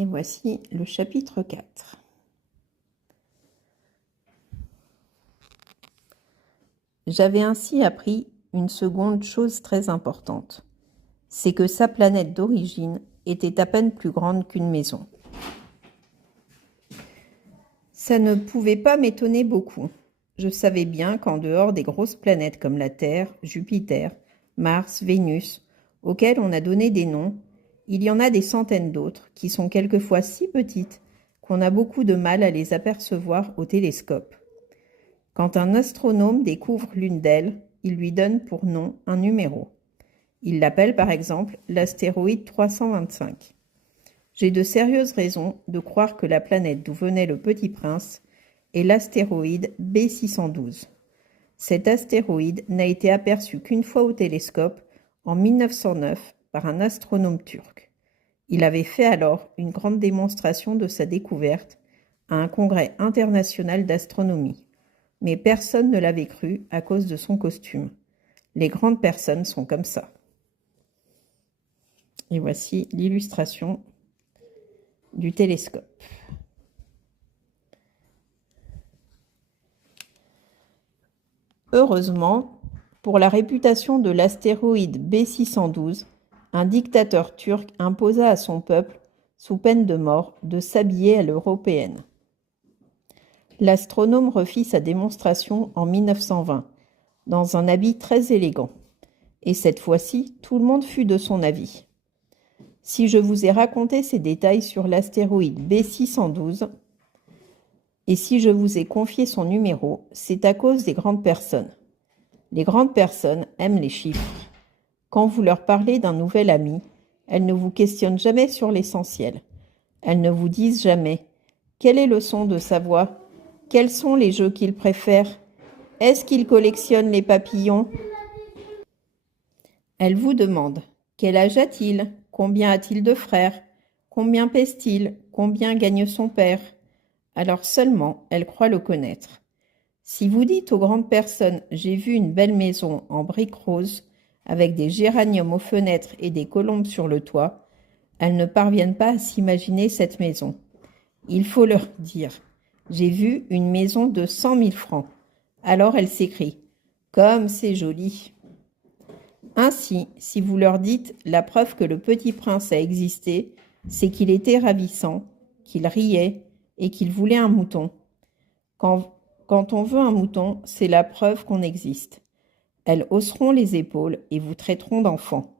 Et voici le chapitre 4. J'avais ainsi appris une seconde chose très importante. C'est que sa planète d'origine était à peine plus grande qu'une maison. Ça ne pouvait pas m'étonner beaucoup. Je savais bien qu'en dehors des grosses planètes comme la Terre, Jupiter, Mars, Vénus, auxquelles on a donné des noms, il y en a des centaines d'autres qui sont quelquefois si petites qu'on a beaucoup de mal à les apercevoir au télescope. Quand un astronome découvre l'une d'elles, il lui donne pour nom un numéro. Il l'appelle par exemple l'astéroïde 325. J'ai de sérieuses raisons de croire que la planète d'où venait le Petit Prince est l'astéroïde B612. Cet astéroïde n'a été aperçu qu'une fois au télescope, en 1909, par un astronome turc. Il avait fait alors une grande démonstration de sa découverte à un congrès international d'astronomie. Mais personne ne l'avait cru à cause de son costume. Les grandes personnes sont comme ça. Et voici l'illustration du télescope. Heureusement, pour la réputation de l'astéroïde B612, un dictateur turc imposa à son peuple, sous peine de mort, de s'habiller à l'européenne. L'astronome refit sa démonstration en 1920, dans un habit très élégant. Et cette fois-ci, tout le monde fut de son avis. Si je vous ai raconté ces détails sur l'astéroïde B612, et si je vous ai confié son numéro, c'est à cause des grandes personnes. Les grandes personnes aiment les chiffres. Quand vous leur parlez d'un nouvel ami, elles ne vous questionnent jamais sur l'essentiel. Elles ne vous disent jamais « Quel est le son de sa voix ? Quels sont les jeux qu'il préfère ? Est-ce qu'il collectionne les papillons ?» Elles vous demandent « Quel âge a-t-il ? Combien a-t-il de frères ? Combien pèse-t-il ? Combien gagne son père ?» Alors seulement elles croient le connaître. Si vous dites aux grandes personnes « J'ai vu une belle maison en briques roses, avec des géraniums aux fenêtres et des colombes sur le toit », elles ne parviennent pas à s'imaginer cette maison. Il faut leur dire « J'ai vu une maison de 100 000 francs ». Alors elles s'écrient « Comme c'est joli !» Ainsi, si vous leur dites la preuve que le petit prince a existé, c'est qu'il était ravissant, qu'il riait et qu'il voulait un mouton. Quand on veut un mouton, c'est la preuve qu'on existe. Elles hausseront les épaules et vous traiteront d'enfant.